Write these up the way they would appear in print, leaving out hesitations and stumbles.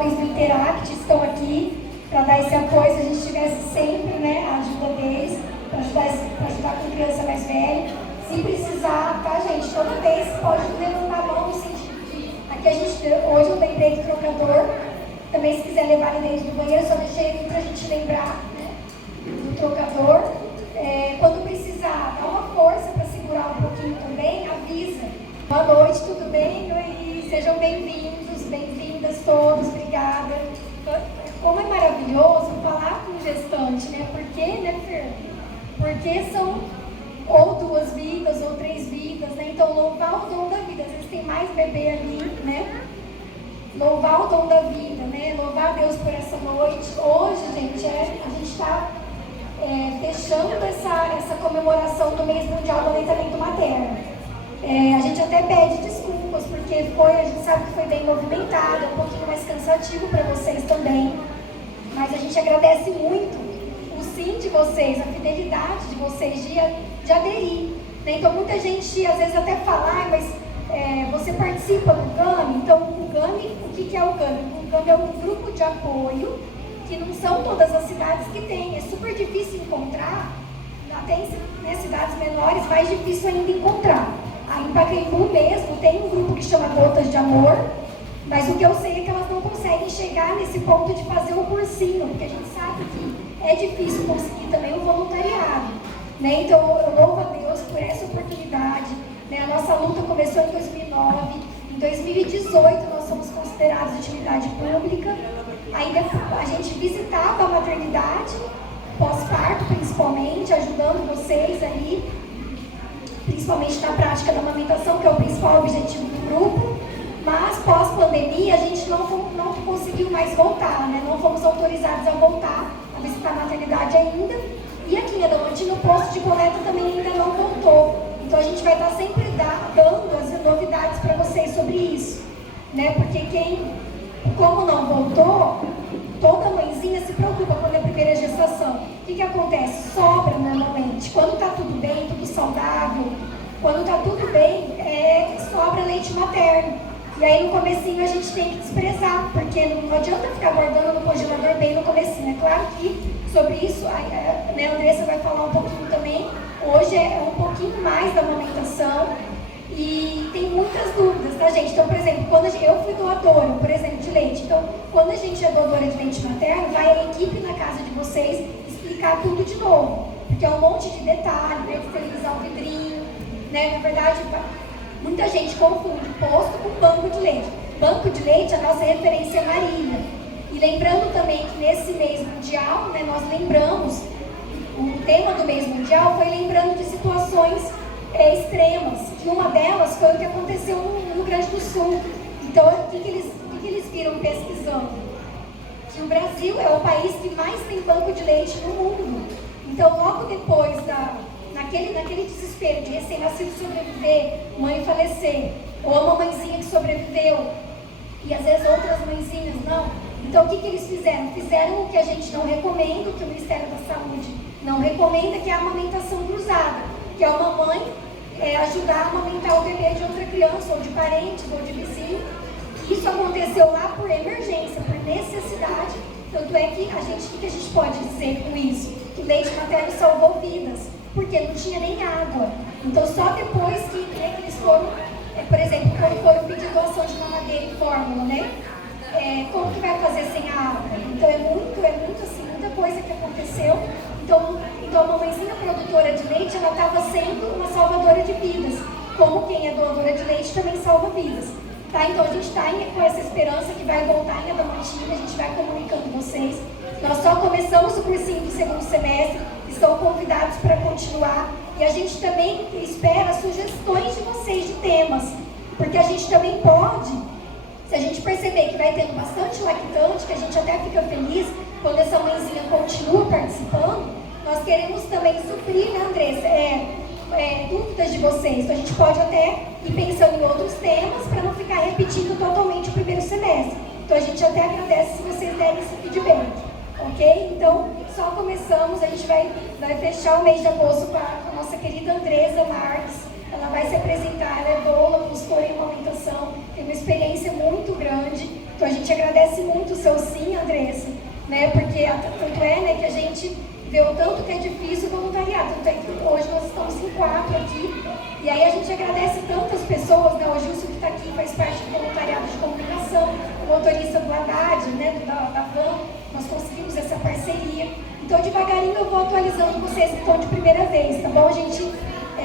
jovens do Interact estão aqui para dar esse apoio, se a gente tivesse sempre, né, a ajuda deles, para ajudar com criança mais velha. Se precisar, tá, gente? Toda vez pode levantar a mão no sentido de... Aqui a gente, hoje eu lembrei do trocador, também se quiser levar ele dentro do banheiro, só deixei ele para a gente lembrar, né, do trocador. Quando precisar, dá uma força para segurar um pouquinho também, avisa. Boa noite, tudo bem? E sejam bem-vindos, bem-vindas todos, obrigada. Como é maravilhoso falar com o gestante, né? Por quê, né, Fer? Porque são ou 2 vidas, ou 3 vidas, né? Então, louvar o dom da vida. Às vezes tem mais bebê ali, né? Louvar o dom da vida, né? Louvar a Deus por essa noite. Hoje, gente, a gente está fechando essa comemoração do mês mundial do aleitamento materno. A gente até pede desculpas, porque a gente sabe que foi bem movimentado, um pouquinho mais cansativo para vocês também. Mas a gente agradece muito o sim de vocês, a fidelidade de vocês de aderir. Né? Então, muita gente às vezes até fala, mas você participa do GAMI? Então, o GAMI, o que é o GAMI? O GAMI é um grupo de apoio que não são todas as cidades que tem. É super difícil encontrar, até em cidades menores, mais difícil ainda encontrar. Aí em Pacaembu mesmo tem um grupo que chama Gotas de Amor, mas o que eu sei é que elas não conseguem chegar nesse ponto de fazer um cursinho, porque a gente sabe que é difícil conseguir também um voluntariado. Né? Então eu louvo a Deus por essa oportunidade. Né? A nossa luta começou em 2009, em 2018 nós somos considerados utilidade pública. Aí a gente visitava a maternidade, pós-parto principalmente, ajudando vocês aí, principalmente na prática da amamentação, que é o principal objetivo do grupo. Mas pós-pandemia a gente não conseguiu mais voltar, né? Não fomos autorizados a voltar a visitar a maternidade ainda. E aqui em Adamantina o posto de coleta também ainda não voltou. Então a gente vai estar sempre dando as novidades para vocês sobre isso. Né? Porque como não voltou, toda mãezinha se preocupa quando é a primeira gestação. O que acontece? Sobra normalmente. Quando está tudo bem, tudo saudável, quando está tudo bem, sobra leite materno. E aí no comecinho a gente tem que desprezar, porque não adianta ficar guardando no congelador bem no comecinho. É claro que sobre isso, né, a Andressa vai falar um pouquinho também. Hoje é um pouquinho mais da amamentação. E tem muitas dúvidas, tá, gente? Então, por exemplo, quando eu fui doadora, por exemplo, de leite. Então, quando a gente é doadora de leite materno, vai a equipe na casa de vocês explicar tudo de novo. Porque é um monte de detalhe, né? Esterilizar o vidrinho, né? Na verdade, muita gente confunde posto com banco de leite. Banco de leite, a nossa referência é Marília. E lembrando também que nesse mês mundial, né, nós lembramos, o tema do mês mundial foi lembrando de situações extremas, que uma delas foi o que aconteceu no Rio Grande do Sul. Então, o que eles viram pesquisando? Que o Brasil é o país que mais tem banco de leite no mundo. Então, logo depois, naquele desespero de recém-nascido sobreviver, mãe falecer, ou a mamãezinha que sobreviveu, e às vezes outras mãezinhas não. Então, o que eles fizeram? Fizeram o que a gente não recomenda, o que o Ministério da Saúde não recomenda, que é a amamentação cruzada, que é uma mãe ajudar a amamentar o bebê de outra criança, ou de parentes, ou de vizinho. Isso aconteceu lá por emergência, por necessidade. Tanto é que o que a gente pode dizer com isso? Que o leite materno salvou vidas, porque não tinha nem água. Então, só depois que eles foram, por exemplo, quando foram pedir doação de mamadeira em fórmula, né? Como que vai fazer sem a água? Então, é muito assim, muita coisa que aconteceu. Então a mamãezinha produtora de leite, ela estava sendo uma salvadora de vidas. Como quem é doadora de leite também salva vidas. Tá? Então a gente está com essa esperança que vai voltar em Adamantina, a gente vai comunicando vocês. Nós só começamos o cursinho do segundo semestre, estão convidados para continuar. E a gente também espera sugestões de vocês de temas. Porque a gente também pode, se a gente perceber que vai tendo bastante lactante, que a gente até fica feliz quando essa mãezinha continua participando, nós queremos também suprir, né, Andressa, dúvidas de vocês. Então a gente pode até ir pensando em outros temas para não ficar repetindo totalmente o primeiro semestre. Então a gente até agradece se vocês derem esse feedback, ok? Então só começamos, a gente vai fechar o mês de agosto com a nossa querida Andressa Marques. Ela vai se apresentar, ela é doula, consultora em amamentação, tem uma experiência muito grande. Então a gente agradece muito o seu sim, Andressa, né? Porque tanto é, né, que a gente vê o tanto que é difícil o voluntariado. Tanto é que hoje nós estamos em 4 aqui, e aí a gente agradece tantas pessoas, né? O Gilson que está aqui faz parte do voluntariado de comunicação, o motorista do Haddad, né, da van, nós conseguimos essa parceria. Então devagarinho eu vou atualizando vocês que estão de primeira vez, tá bom, gente?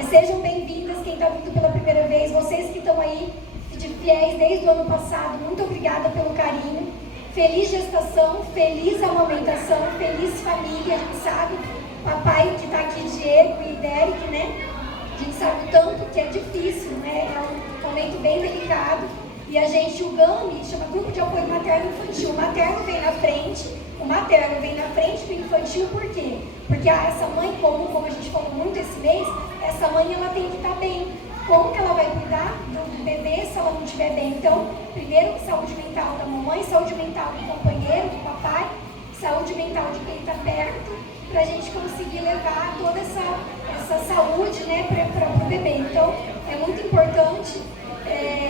Sejam bem-vindas, quem está vindo pela primeira vez, vocês que estão aí de fiéis desde o ano passado, muito obrigada pelo carinho. Feliz gestação, feliz amamentação, feliz família. A gente sabe, papai que está aqui, Diego e Derek, né? A gente sabe o tanto que é difícil, né? É um momento bem delicado. E a gente, o GAMI, chama Grupo de Apoio Materno Infantil. O materno vem na frente, do infantil, por quê? Porque essa mãe comum, como a gente falou muito esse mês, essa mãe ela tem que estar bem. Como que ela vai cuidar do bebê se ela não estiver bem? Então, primeiro, saúde mental da mamãe, saúde mental do companheiro, do papai, saúde mental de quem está perto, para a gente conseguir levar toda essa saúde, né, para o bebê. Então, é muito importante,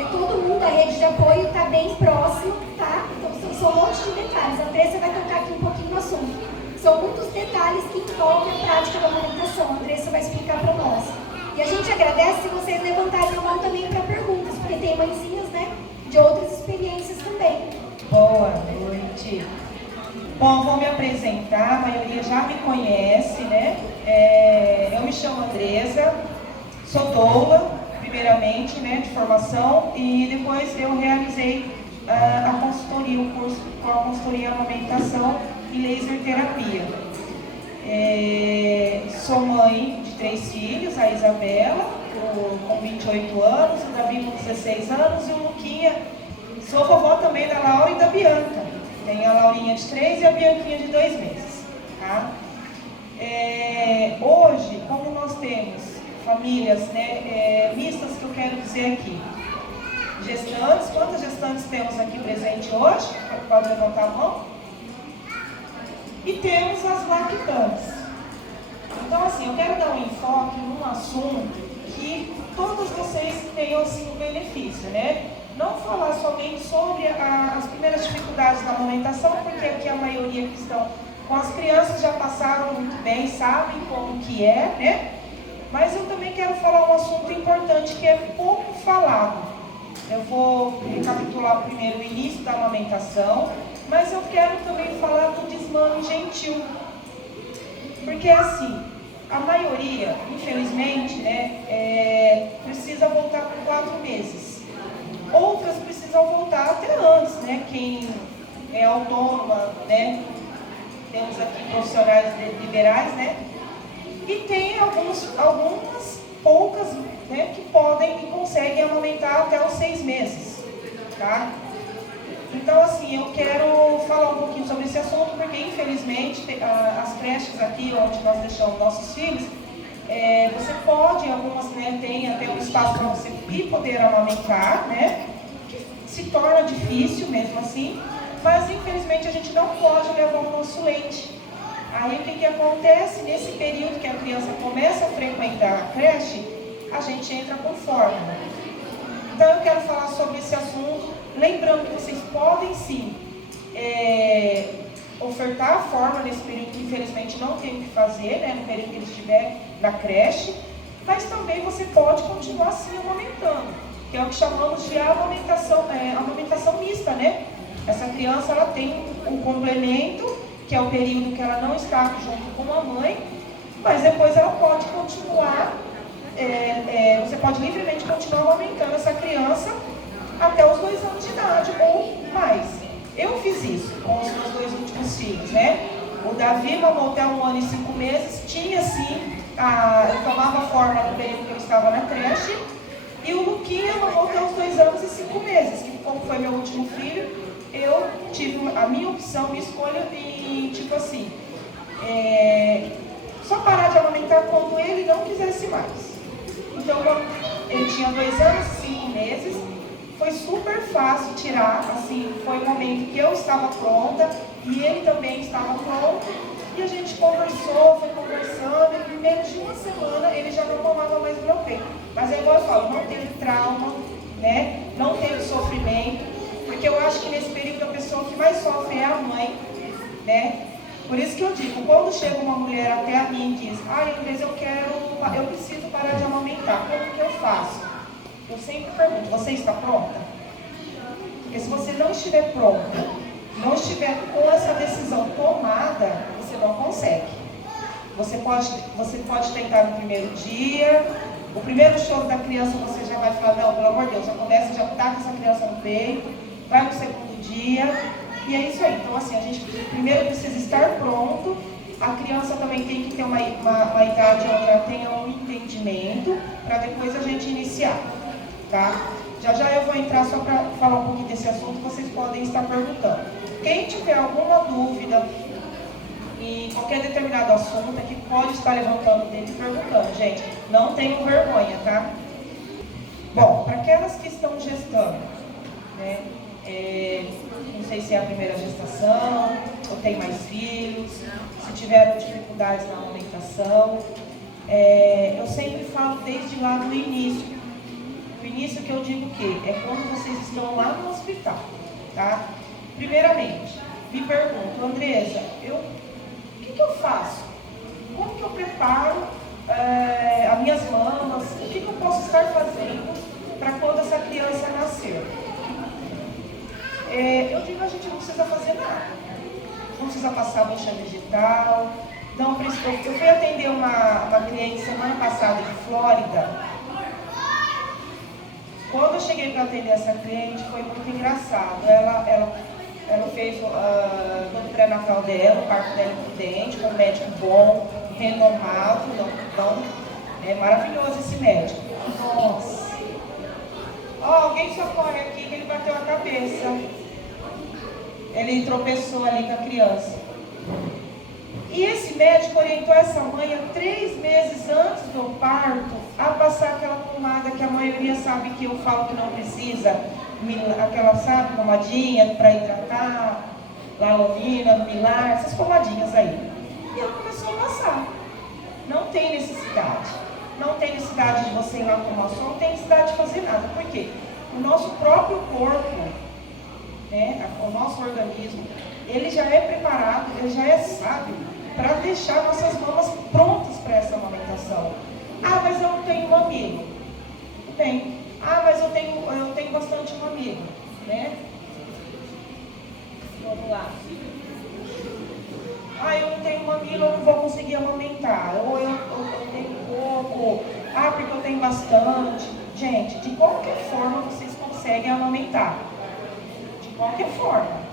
todo mundo, a rede de apoio está bem próximo, tá? Então, são um monte de detalhes. A Andressa vai tocar aqui um pouquinho no assunto. São muitos detalhes que envolvem a prática da amamentação. A Andressa vai explicar para nós. E a gente agradece se vocês levantarem a mão também para perguntas, porque tem mãezinhas, né, de outras experiências também. Boa noite. Bom, vou me apresentar, a maioria já me conhece, né? Eu me chamo Andressa, sou doula, primeiramente, né, de formação, e depois eu realizei a consultoria, o curso com a consultoria amamentação e laser terapia. Sou mãe de 3 filhos, a Isabela, com 28 anos, o Davi com 16 anos e o Luquinha. Sou vovó também da Laura e da Bianca. Tem a Laurinha de 3 e a Bianquinha de 2 meses. Tá? Hoje, como nós temos famílias, né, mistas, que eu quero dizer aqui. Gestantes, quantas gestantes temos aqui presente hoje? Pode levantar a mão. E temos as lactantes. Então, assim, eu quero dar um enfoque num assunto que todos vocês tenham assim, um benefício, né? Não falar somente sobre as primeiras dificuldades da amamentação, porque aqui a maioria que estão com as crianças já passaram muito bem, sabem como que é, né? Mas eu também quero falar um assunto importante que é pouco falado. Eu vou recapitular primeiro o início da amamentação, mas eu quero também falar do desmame gentil. Porque assim, a maioria, infelizmente, né, precisa voltar com 4 meses. Outras precisam voltar até antes, né? Quem é autônoma, né? Temos aqui profissionais liberais, né? E tem algumas poucas, né, que podem e conseguem amamentar até os 6 meses, tá? Então, assim, eu quero falar um pouquinho sobre esse assunto, porque, infelizmente, as creches aqui, onde nós deixamos nossos filhos, você pode, algumas, né, tem até um espaço para você ir poder amamentar, né, que se torna difícil mesmo assim, mas, infelizmente, a gente não pode levar o nosso leite. Aí, o que acontece? Nesse período que a criança começa a frequentar a creche, a gente entra com fórmula. Então, eu quero falar sobre esse assunto, lembrando que vocês podem sim ofertar a fórmula nesse período que infelizmente não tem o que fazer, né, no período que ele estiver na creche, mas também você pode continuar assim amamentando, que é o que chamamos de amamentação mista, né? Essa criança ela tem um complemento, que é o período que ela não está junto com a mãe, mas depois ela pode continuar, você pode livremente continuar amamentando essa criança até os 2 anos de idade ou mais. Eu fiz isso com os meus 2 últimos filhos, né? O Davi mamou até 1 ano e 5 meses, tinha sim, eu tomava fórmula no período que eu estava na creche, e o Luquinha mamou até os 2 anos e 5 meses, que como foi meu último filho, eu tive a minha opção, minha escolha, e tipo assim, só parar de amamentar quando ele não quisesse mais. Então, ele tinha 2 anos e 5 meses, foi super fácil tirar, assim, foi um momento que eu estava pronta e ele também estava pronto, e a gente conversou, foi conversando, e em menos de 1 semana ele já não tomava mais do meu peito. Mas é igual eu falo, não teve trauma, né? Não teve sofrimento, Porque eu acho que nesse período a pessoa que mais sofre é a mãe, né? Por isso que eu digo, quando chega uma mulher até a mim e diz, Andrés, eu preciso parar de amamentar, como que eu faço? Eu sempre pergunto, você está pronta? Porque se você não estiver pronta, não estiver com essa decisão tomada, você não consegue. Você pode tentar no primeiro dia, o primeiro choro da criança você já vai falar, não, pelo amor de Deus, já começa, já tá com essa criança no peito, vai no segundo dia, e é isso aí. Então assim, a gente primeiro precisa estar pronto, a criança também tem que ter uma idade onde ela tenha um entendimento, para depois a gente iniciar, tá? Já eu vou entrar só para falar um pouquinho desse assunto, vocês podem estar perguntando. Quem tiver alguma dúvida em qualquer determinado assunto, aqui pode estar levantando o dedo e perguntando. Gente, não tenham vergonha, tá? Bom, para aquelas que estão gestando, né? Não sei se é a primeira gestação, ou tem mais filhos, se tiveram dificuldades na amamentação, eu sempre falo desde lá no início. O início que eu digo que é quando vocês estão lá no hospital, tá? Primeiramente, me pergunto, Andresa, o que eu faço? Como que eu preparo as minhas mamas? O que eu posso estar fazendo para quando essa criança nascer? Eu digo, a gente não precisa fazer nada. Não precisa passar bucha digital. Não precisa. Eu fui atender uma cliente semana passada em Flórida. Quando eu cheguei para atender essa cliente, foi muito engraçado. Ela fez todo o pré-natal dela, o parto dela prudente, com um médico bom, renomado. Então, é maravilhoso esse médico. Nossa! Alguém socorre aqui que ele bateu a cabeça. Ele tropeçou ali com a criança. E esse médico orientou essa mãe há 3 meses antes do parto a passar aquela pomada que a maioria sabe que eu falo que não precisa, aquela, sabe, pomadinha para hidratar, lalonina, milar, essas pomadinhas aí. E ela começou a passar. Não tem necessidade. Não tem necessidade de você ir lá tomar sol, não tem necessidade de fazer nada. Por quê? O nosso próprio corpo, né, o nosso organismo, ele já é preparado, ele já é sábio para deixar nossas mamas prontas para essa amamentação. Mas eu não tenho mamilo. Bem, mas eu tenho bastante mamilo, né? Vamos lá. Eu não tenho mamilo, eu não vou conseguir amamentar. Ou eu tenho pouco. Porque eu tenho bastante. Gente, de qualquer forma vocês conseguem amamentar. De qualquer forma.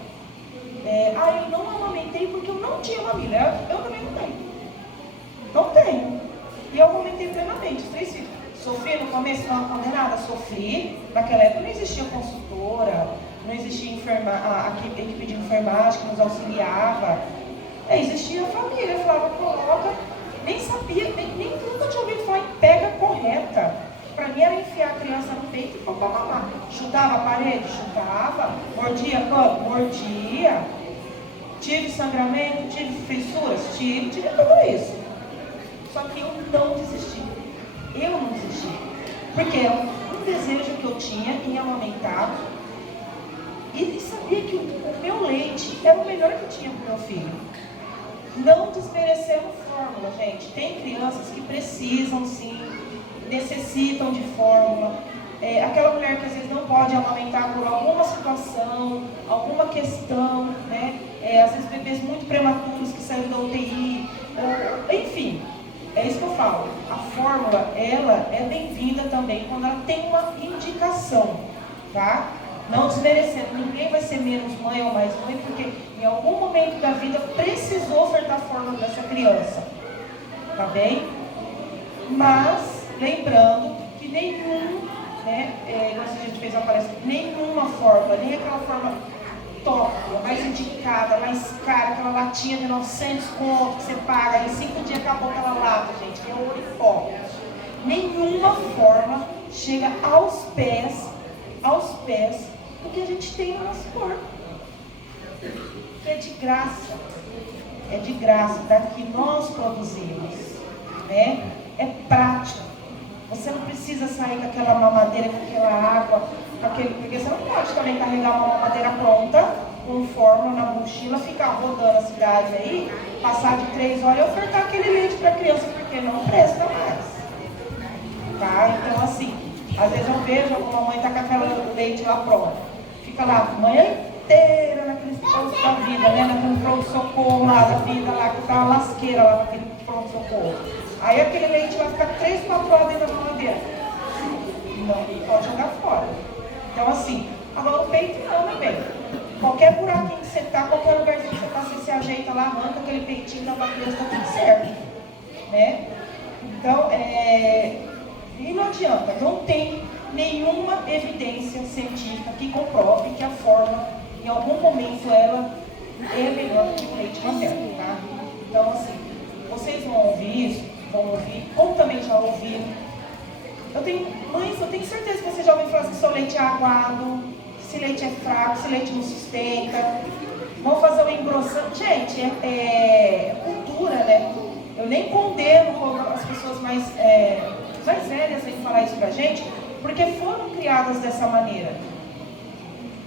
Eu não amamentei porque eu não tinha mamilo. Eu também não tenho. Não tenho. E eu amamentei plenamente, 3 filhos. Sofri no começo, não condenada, sofri. Naquela época não existia consultora, não existia equipe de enfermagem que nos auxiliava. Existia a família, eu falava, coloca, nem sabia, nem nunca tinha ouvido falar em pega correta. Para mim era enfiar a criança no peito e colocar mamar. Chutava a parede? Chutava. Mordia cano? Mordia. Tive sangramento? Tive fissuras? Tive tudo isso. Só que eu não desisti. Eu não desisti. Porque era um desejo que eu tinha em amamentar. E sabia que o meu leite era o melhor que eu tinha para o meu filho. Não desmerecendo fórmula, gente. Tem crianças que precisam, sim, necessitam de fórmula. Aquela mulher que às vezes não pode amamentar por alguma situação, alguma questão, né? Às vezes bebês muito prematuros que saíram da UTI, enfim, é isso que eu falo. A fórmula, ela é bem-vinda também quando ela tem uma indicação, tá? Não desmerecendo, ninguém vai ser menos mãe ou mais mãe, porque em algum momento da vida precisou ofertar fórmula para essa criança, tá bem? Mas, lembrando que nenhum, né, igual a gente fez uma palestra, nenhuma fórmula, nem aquela fórmula top, a mais indicada, a mais cara, aquela latinha de 900 conto que você paga, em 5 dias acabou aquela lata, gente, que é ouro e pó. Nenhuma forma chega aos pés do que a gente tem no nosso corpo. Que é de graça, daqui nós produzimos, né? É prático. Você não precisa sair com aquela mamadeira, com aquela água porque você não pode também carregar uma mamadeira pronta, com fórmula na mochila, ficar rodando a cidade aí, passar de 3 horas e ofertar aquele leite para a criança, porque não presta mais. Tá? Então assim, às vezes eu vejo alguma mãe tá com aquele leite lá pronto, fica lá a manhã inteira naquele pronto da vida, né? Naquele pronto-socorro lá da vida, lá que tá uma lasqueira lá naquele pronto-socorro. Aí aquele leite vai ficar 3, 4 horas dentro da mamadeira. Não pode jogar fora. Então assim, agora o peito não, meu bem. Qualquer buraquinho que você tá, qualquer lugarzinho que você tá, você se ajeita lá, arranca aquele peitinho da criança, tá tudo certo. Né? Então, e não adianta, não tem nenhuma evidência científica que comprove que a fórmula, em algum momento, ela é melhor que o leite materno, tá? Então, assim, vocês vão ouvir isso, vão ouvir, como também já ouviram. Mães, eu tenho certeza que vocês já ouviram falar que seu leite é aguado, se leite é fraco, se leite não sustenta. Vão fazer o engrossando. Gente, é cultura, né? Eu nem condeno as pessoas mais velhas em falar isso pra gente, porque foram criadas dessa maneira.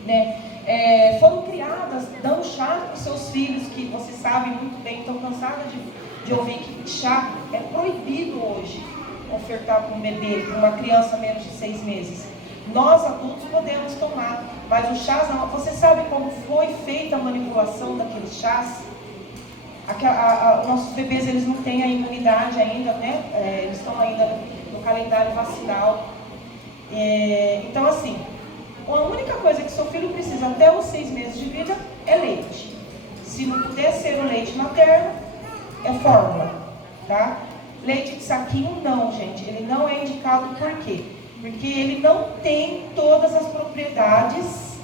Né? Foram criadas dando chá para os seus filhos, que vocês sabem muito bem, estão cansadas de ouvir que chá é proibido hoje ofertar para um bebê, para uma criança menos de 6 meses. Nós adultos podemos tomar, mas o chá não. Você sabe como foi feita a manipulação daqueles chás? Nossos bebês, eles não têm a imunidade ainda, né? Eles estão ainda no calendário vacinal. Então assim, a única coisa que seu filho precisa até os 6 meses de vida é leite. Se não puder ser o leite materno, é fórmula, tá? Leite de saquinho não, gente. Ele não é indicado por quê? Porque ele não tem todas as propriedades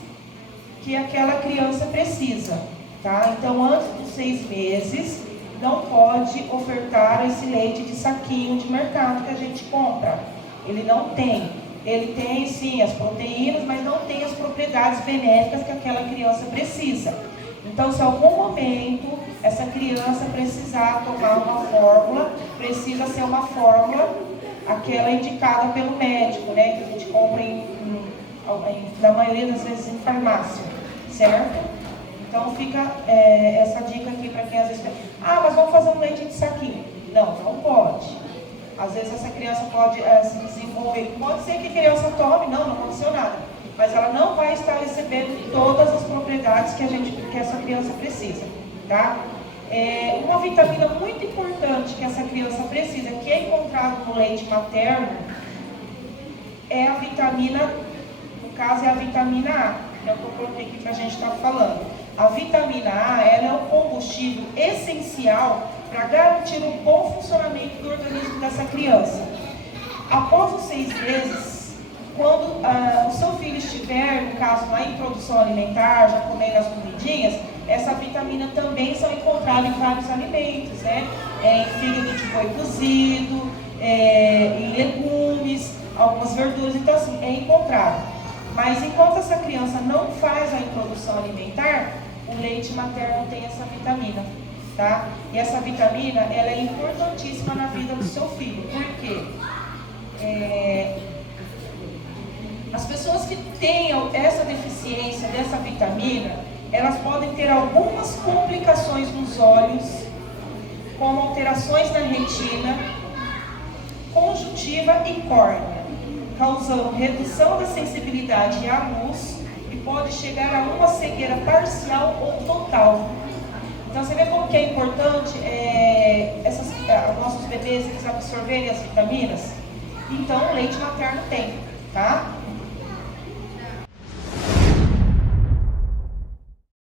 que aquela criança precisa, tá? Então, antes dos 6 meses, não pode ofertar esse leite de saquinho de mercado que a gente compra. Ele não tem. Ele tem, sim, as proteínas, mas não tem as propriedades benéficas que aquela criança precisa. Então, se em algum momento essa criança precisar tomar uma fórmula, precisa ser uma fórmula aquela indicada pelo médico, né? Que a gente compra na maioria das vezes em farmácia, certo? Então fica essa dica aqui para quem às vezes pensa, mas vamos fazer um leite de saquinho. Não, não pode. Às vezes essa criança pode se desenvolver, pode ser que a criança tome, não aconteceu nada, mas ela não vai estar recebendo todas as propriedades que essa criança precisa, tá? Uma vitamina muito importante que essa criança precisa, que é encontrado no leite materno, é a vitamina, no caso é a vitamina A, que é o que eu coloquei aqui para a gente estar falando. A vitamina A, ela é um combustível essencial para garantir um bom funcionamento do organismo dessa criança. Após os 6 meses, quando o seu filho estiver, no caso, na introdução alimentar, já comendo as comidinhas, essa vitamina também são encontradas em vários alimentos, né? Em fígado de boi cozido, em legumes, algumas verduras, então assim, é encontrado. Mas enquanto essa criança não faz a introdução alimentar, o leite materno tem essa vitamina, tá? E essa vitamina, ela é importantíssima na vida do seu filho. Por quê? As pessoas que tenham essa deficiência dessa vitamina, elas podem ter algumas complicações nos olhos, como alterações na retina, conjuntiva e córnea, causando redução da sensibilidade à luz e pode chegar a uma cegueira parcial ou total. Então você vê como que é importante nossos bebês eles absorverem as vitaminas? Então o leite materno tem, tá?